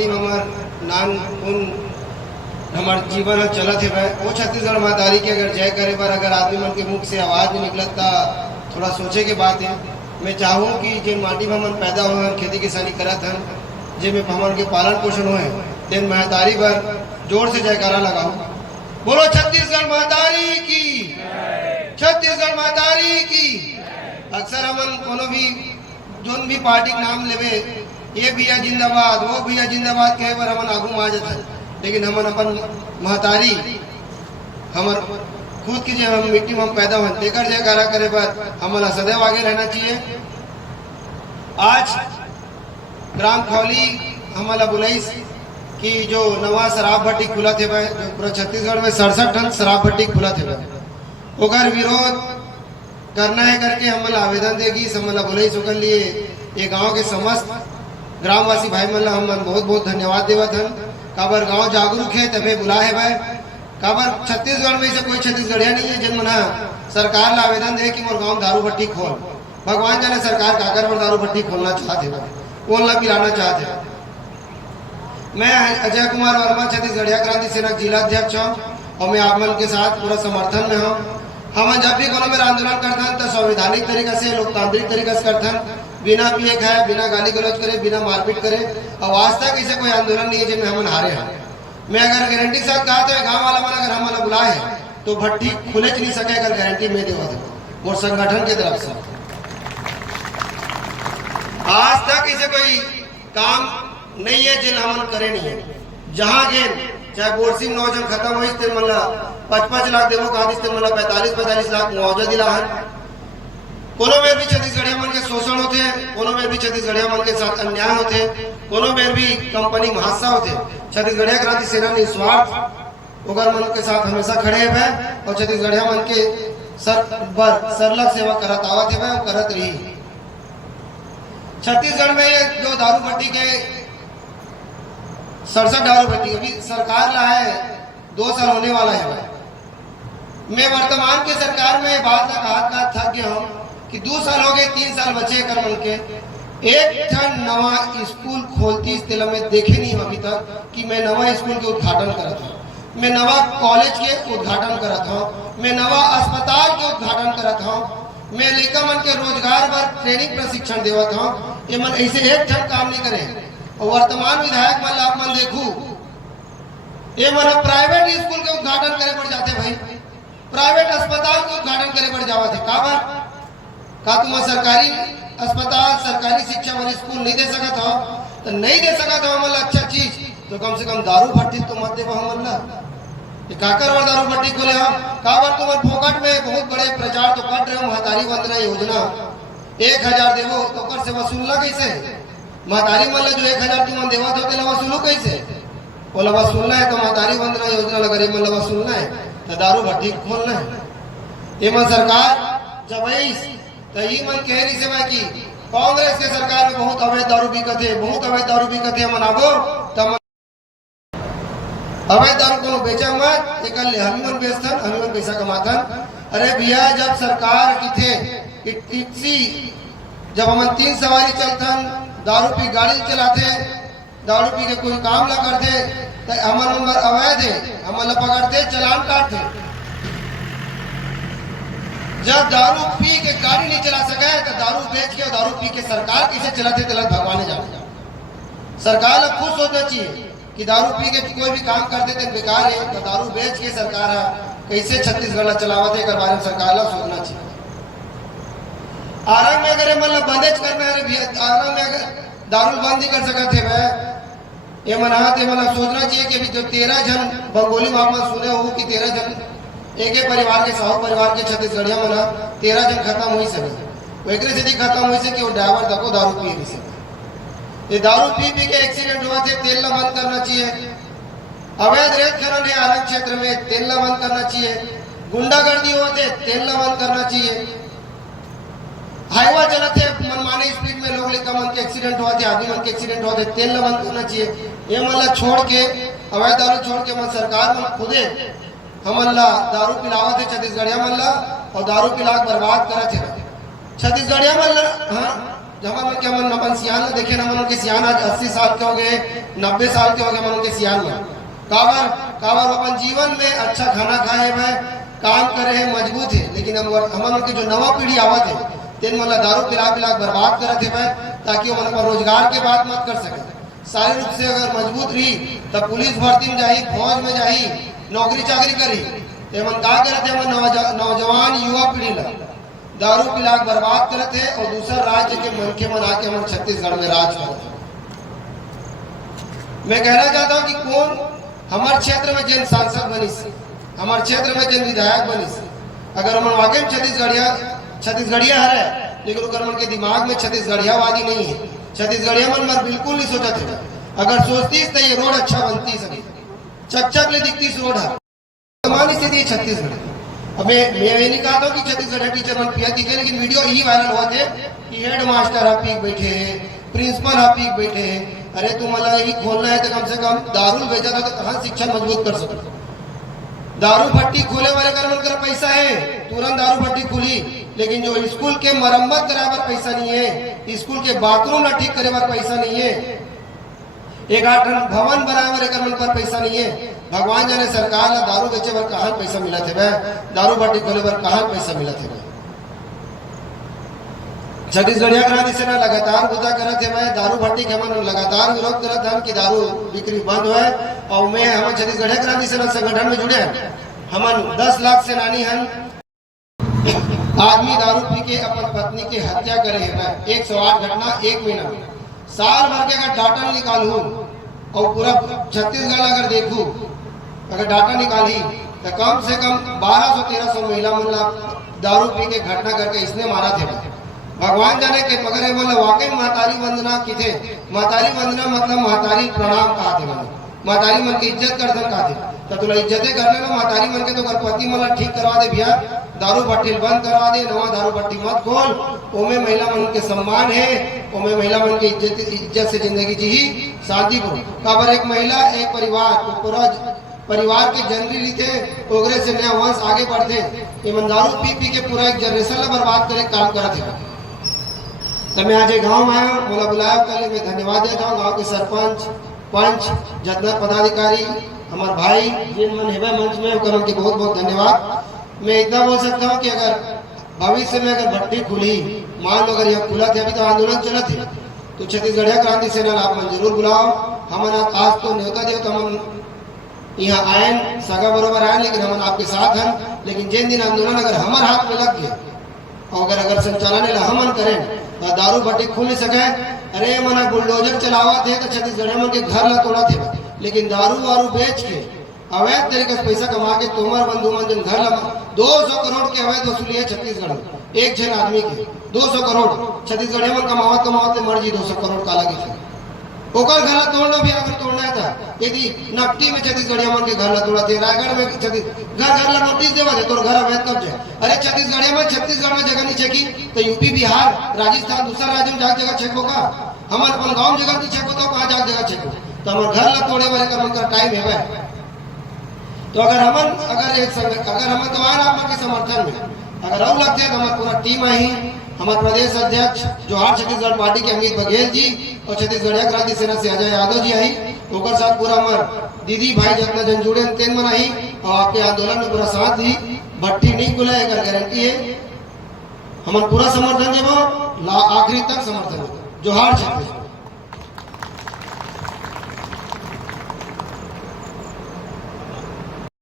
माटी में हमार नान उन हमार जीवन चलत है वो छत्तीसगढ़ महतारी के अगर जय करे पर अगर आदमी मन के मुख से आवाज़ नहीं निकलत ता थोड़ा सोचे के बात है। मैं चाहूँ कि जिन माटी में हम पैदा हुए हैं खेती किसानी करत हैं जिनमें हमारे के पालन पोषण हुए तेन महतारी पर जोर से जयकारा लगाओ। बोलो छत्तीसगढ़ महतारी की, छत्तीसगढ़ महतारी की। अक्सर हमन कोनो भी जोन भी पार्टी के नाम लेवे ये भी है जिंदाबाद वो भी है जिंदाबाद कहे पर हमन आगू में आ जाता है, लेकिन हमन अपन महतारी हमर खुद की जो हम मिट्टी में हम पैदा हुए तेकर जयकारा करे पर हमारा सदैव आगे रहना चाहिए। आज ग्राम खौली हमारा बुलाइस कि जो नवा शराब भट्टी खुला थे जो पूरा छत्तीसगढ़ में 67 टन शराब भट्टी खुला थे ओकर विरोध करना है करके हमारा आवेदन देगी हमारा बुलाइस ओकर लिए ये गांव के समस्त ग्रामवासी भाई मन हम बहुत बहुत धन्यवाद देवत हन। काबर गांव जागरूक है तभी बुला है भाई काबर छत्तीसगढ़ में से कोई छत्तीसगढ़िया नहीं है जिन मना सरकार ला आवेदन दे कि मोर गांव दारू भट्टी खोल। भगवान जाने सरकार काकर पर दारू भट्टी खोलना चाहते हैं कौन ला पिलाना चाहते हैं। मैं अजय कुमार वर्मा छत्तीसगढ़िया क्रांति सेना जिला अध्यक्ष हूँ और मैं आप मन के साथ पूरा समर्थन में हूँ। हम जब भी कोनो मेरा आंदोलन करते हैं तो संवैधानिक तरीका से लोकतांत्रिक तरीका से करते हैं बिना पिए खाए बिना गाली गलौज करे बिना मारपीट करे और आज तक ऐसे कोई आंदोलन नहीं है जिनमें हम हारे हैं। मैं अगर गारंटी के साथ कहा तो गांव वाला मन अगर हमारा बुलाए तो भट्टी खुले नहीं सके अगर गारंटी में देवा और संगठन की तरफ से आज तक ऐसे कोई काम नहीं है जिन हमन करे नहीं है। जहां गेन चाहे बोर्ड सिंह नौजन खत्म हो इससे मतलब 55 लाख देवो का इससे मतलब 45 लाख मुआवजा दिला है। कोनो बेर भी छत्तीसगढ़िया मन के शोषण होते कोनो बेर भी छत्तीसगढ़िया मन के साथ अन्याय होते कोनो बेर भी कंपनी में हादसा होते छत्तीसगढ़िया क्रांति सेना निस्वार्थ ओकर मन के साथ हमेशा खड़े है और छत्तीसगढ़िया मन के सरलग सेवा करत आवत है और करत रही। छत्तीसगढ़ में ये जो दारू भट्टी के 67 दारू भट्टी अभी सरकार ला है 2 साल होने वाला है। मैं वर्तमान की सरकार में बात कहा थक गया हूँ कि 2 साल हो गए 3 साल बचे कर मन के एक ठन नवा स्कूल खोलती इस तिला में देखे नहीं अभी तक कि मैं नवा स्कूल के उद्घाटन करता हूँ मैं नवा कॉलेज के उद्घाटन करता हूँ मैं नवा अस्पताल के उद्घाटन करता हूँ मैं लड़का मन के रोजगार पर ट्रेनिंग प्रशिक्षण देवत हूँ। ये मन ऐसे एक ठन काम नहीं करे और वर्तमान विधायक मन आप मन देखू ये मन प्राइवेट स्कूल के उद्घाटन करे पड़ जाते भाई प्राइवेट अस्पताल के उद्घाटन करे पड़ जावा थे का तुम सरकारी अस्पताल सरकारी शिक्षा वाले स्कूल नहीं दे सकत हो तो नहीं दे सकत हो मतलब अच्छा चीज तो कम से कम दारू भट्टी तो मत देवा मतलब काकर और दारू भट्टी खोले हो काबर तुम फोकट में बहुत बड़े प्रचार तो कर रहे हो महतारी वंदना योजना 1000 देवो तो कर से वसूलना कैसे महतारी मतलब जो 1000 तुम देवा तो वसूलो कैसे बोला वसूलना है तो महतारी वंदना योजना लगा रही मतलब वसूलना है तो दारू भट्टी खोलना है। ये मन सरकार जब तो ये मन कह रही से कि कांग्रेस के सरकार में बहुत अवैध दारू बिकत है बहुत अवैध दारू बिकत है मनाबो तब अवैध दारू को बेचा मत एक हमीमन बेचतन हमीमन पैसा कमातन। अरे भैया जब सरकार की थे कि टैक्सी जब हम 3 सवारी चलतन दारू पी गाड़ी चलाते दारू पी के कोई काम ना करते तो हमारा नंबर अवैध है हम पकड़ते चलान काटते। जब दारू पी के गाड़ी नहीं चला सके तो दारू बेच के दारू पी के सरकार कैसे चलाते तला भगवान जाने सरकार को खुद सोचना चाहिए कि दारू पी के कोई भी काम करते थे बेकार है तो दारू बेच के सरकार कैसे छत्तीसगढ़ चलावत है बारे में सरकार ला सोचना चाहिए। आरंग में अगर मतलब बंदेज करना है आरंग में अगर दारू बंद ही कर सकते है ये मनाते मतलब सोचना चाहिए कि अभी जो 13 जन बंगोली मामला सुने हो कि 13 जन एक परिवार के साहू परिवार के छत्तीसगढ़िया मना 13 जन खत्म हुई सके एक से खत्म हुई से कि वो ड्राइवर तक दारू पी नहीं सके। ये दारू पी पी के एक्सीडेंट हुआ थे तेल ला बंद करना चाहिए। अवैध रेत खनन है आरंग क्षेत्र में तेल ला बंद करना चाहिए। गुंडागर्दी हुआ थे तेल ला बंद करना चाहिए। हाईवा चलाते मनमाने स्पीड में लोग लेकर मन के एक्सीडेंट हुआ थे आदमी मन के एक्सीडेंट हुआ थे तेल ला बंद करना चाहिए। ये मतलब छोड़ के अवैध दारू छोड़ के मन सरकार मन खुदे हमला दारू पिलावा थे छत्तीसगढ़िया मन ला और दारू पिला बर्बाद करा थे छत्तीसगढ़िया मन ला। हाँ जब मन के मन अपन सियान ला देखे न मन के सियान आज 80 साल के हो गए, 90 साल के हो गए मन के सियान में काबर अपन जीवन में अच्छा खाना खाए हुए काम करे है मजबूत है, लेकिन हम के जो नवा पीढ़ी आवत है तेन मन दारू पिला पिला बर्बाद करत है ताकि वो मन रोजगार के बात मत कर सके। शारीरिक रूप से अगर मजबूत रही तब पुलिस भर्ती में जाही, फौज में जाही, नौकरी चाकरी करी। तो मन का करते हैं नौजवान युवा पीढ़ी ला दारू पिला बर्बाद करते हैं और दूसरा राज्य के मन के मन आके हम छत्तीसगढ़ में राज करते हैं। मैं कहना चाहता हूँ कि कौन हमारे क्षेत्र में जिन सांसद बनी से, हमारे क्षेत्र में जिन विधायक बनी से, अगर हम वाकई छत्तीसगढ़िया है लेकिन अगर मन के दिमाग में छत्तीसगढ़ियावादी नहीं है, छत्तीसगढ़िया मन बिल्कुल नहीं सोचा थे। अगर सोचती तो ये रोड अच्छा बनती सभी चक ले दिखती रोड है समान स्थिति छत्तीसगढ़। अब मैं ये नहीं कहता हूँ कि छत्तीसगढ़ टीचर मन पिया दिखे, लेकिन वीडियो यही वायरल हुआ थे कि हेड मास्टर आप पीक बैठे है, प्रिंसिपल आप पीक बैठे है। अरे तुम्हारा यही खोलना है तो कम से कम दारू बेचा था तो कहाँ शिक्षा मजबूत कर सकते। दारू भट्टी खोले वाले का मन कर पैसा है, तुरंत दारू भट्टी खुली, लेकिन जो स्कूल के मरम्मत कराए पर पैसा नहीं है, स्कूल के बाथरूम ला ठीक करे पर पैसा नहीं है, एक आठन भवन बनाए पर मन पर पैसा नहीं है। भगवान जाने सरकार ला दारू बेचे पर कहाँ पैसा मिला थे, दारू भट्टी खोले पर कहाँ पैसा मिला थे। छत्तीसगढ़िया क्रांति सेना लगातार बुता करत है, दारू भट्टी के मन लगातार विरोध करत है कि दारू बिक्री बंद हुए। और मैं हम छत्तीसगढ़िया क्रांति सेना संगठन में जुड़े हैं, हमन 10 लाख सेनानी हन। आदमी दारू पी के अपन पत्नी की हत्या करे है 108 घटना 1 महीना में। साल भर के अगर डाटा निकालू और पूरा छत्तीसगढ़ अगर देखू, अगर डाटा निकाली तो कम से कम 1200-1300 महिला मन दारू पी के घटना करके इसने मारा थे। भगवान जाने के मगर ये बोला वाकई महतारी वंदना की थे। महतारी वंदना मतलब महतारी प्रणाम कहा थे, मन महतारी मन की इज्जत करते कहा थे। तो तुला इज्जतें कर लेना महतारी मन के तो गणपति मन ठीक करवा दे भैया, दारू भट्टी बंद करवा दे, नवा दारू भट्टी मत खोल। ओमे महिला मन के सम्मान है, ओमे महिला मन की इज्जत से जिंदगी जी ही शांतिपूर्ण। काबर एक महिला एक परिवार तो पूरा परिवार के जनरली थे ओगरे से नया वंश आगे बढ़ते। ये मन दारू पी पी के पूरा एक जनरेशन ला बर्बाद करे काम करते थे। तो मैं आज गांव में आया, बोला बुलाया कल मैं धन्यवाद देता हूँ गांव के सरपंच पंच जितना पदाधिकारी हमारे भाई जिन मन है मंच में उनके बहुत बहुत धन्यवाद। मैं इतना बोल सकता हूँ कि अगर भविष्य में अगर भट्टी खुली, मान लो अगर यह खुला थे, अभी तो आंदोलन चला थे, तो छत्तीसगढ़िया क्रांति सेना आप मन जरूर बुलाओ। हम आज तो न्योता दे तो हम यहाँ आए सगा बरोबर आए, लेकिन हम आपके साथ हैं। लेकिन जिन दिन आंदोलन अगर हमारे हाथ में लग गया और अगर संचालन हमन करें तो दारू भट्टी खुल नहीं सके। अरे मना बुलडोजर चलावा थे तो छत्तीसगढ़ मन के घर ला तोड़ा थे, लेकिन दारू वारू बेच के अवैध तरीके से पैसा कमा के तोमर बंधु मन जिन घर ला 200 करोड़ के अवैध वसूली है छत्तीसगढ़ में एक जन आदमी के 200 करोड़ छत्तीसगढ़ में कमावत मर्जी 200 करोड़ का लगे थे। ओकर घर ला तोड़ना भी अगर तोड़ना था यदि नकटी में छत्तीसगढ़िया मन के घर ला तोड़ा थे, रायगढ़ में घर ला नोटिस देवा थे तोर घर अवैध कब्जा। अरे छत्तीसगढ़ में जगह नहीं चेकी तो यूपी बिहार राजस्थान दूसरा राज्य में जाके जगह चेक होगा, हमारे अपन गाँव जगह नहीं चेक होता कहाँ जाके जगह चेक हो। तो हमारे घर ला तोड़े वाले का टाइम है। तो अगर हम तो आए आपके समर्थन में अगर हम लगते हैं तो हमारा पूरा टीम आई, हमारे प्रदेश अध्यक्ष जोहार छत्तीसगढ़ पार्टी के अमित बघेल जी और छत्तीसगढ़िया क्रांति सेना से अजय यादव जी आई, ओकर साथ पूरा हमारे दीदी भाई जितना जन जुड़े तेन मन आई और आपके आंदोलन में पूरा साथ दी। भट्टी नहीं खुला है गारंटी है, हमारा पूरा समर्थन देवो आखिरी तक समर्थन जोहार छत्तीसगढ़।